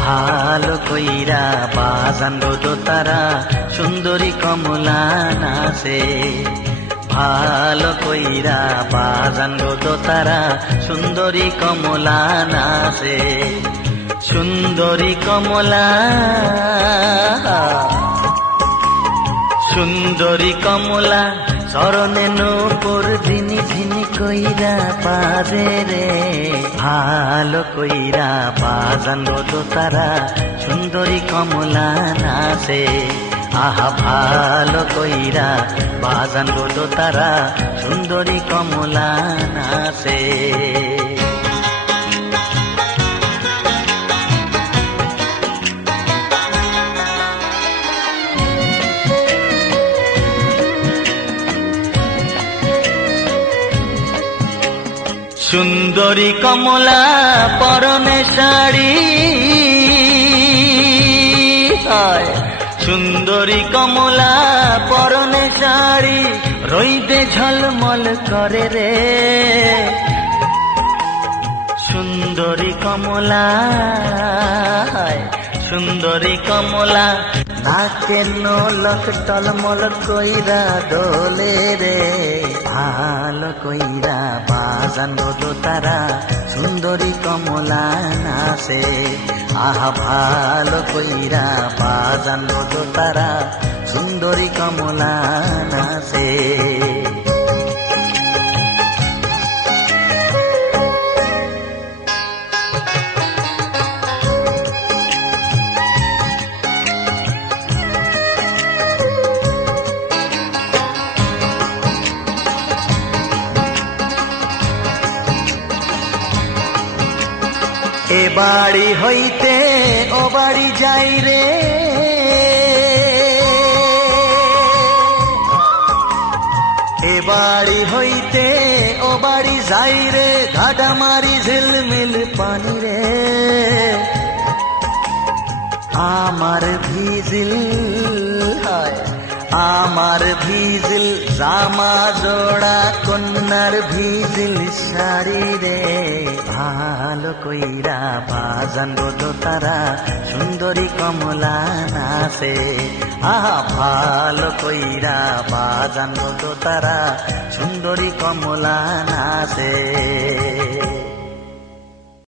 ভালো কইরা বাজান গো তারা সুন্দরী কমলা নাচে। ভালো কইরা বাজান গো তারা সুন্দরী কমলা নাচে। সুন্দরী কমলা সুন্দরী কমলা চরণে নূপুর ঝিনি ঝিনি কইরা বাজে রে। ভালো কইরা বাজান গো তারা সুন্দরী কমলা নাচে। ভালো কইরা বাজান গো তারা সুন্দরী কমলা নাচে। সুন্দরী কমলা পরনে শাড়ি, সুন্দরী কমলা পরনে শাড়ি রইদে ঝলমল করে রে। সুন্দরী কমলা সুন্দরী কমলা নাকে নোলক টলমল কইরা দোলে রে। ভালো কইরা বাজান গো তারা সুন্দরী কমলা নাচে। ভালো কইরা বাজান গো তারা সুন্দরী কমলা নাচে। এ বাড়ি হইতে ও বাড়ি যাই রে। এ বাড়ি হইতে ও বাড়ি যাই রে। ঘাটামারি ঝিলমিল পানি রে। আমার ভিজিল আমার ভিজিল জামা জোড়া কন্যার ভিজিল শাড়ি রে। ভালো কইরা বাজান গো তারা সুন্দরী কমলা নাচে। ভালো কইরা বাজান গো তারা সুন্দরী কমলা নাচে।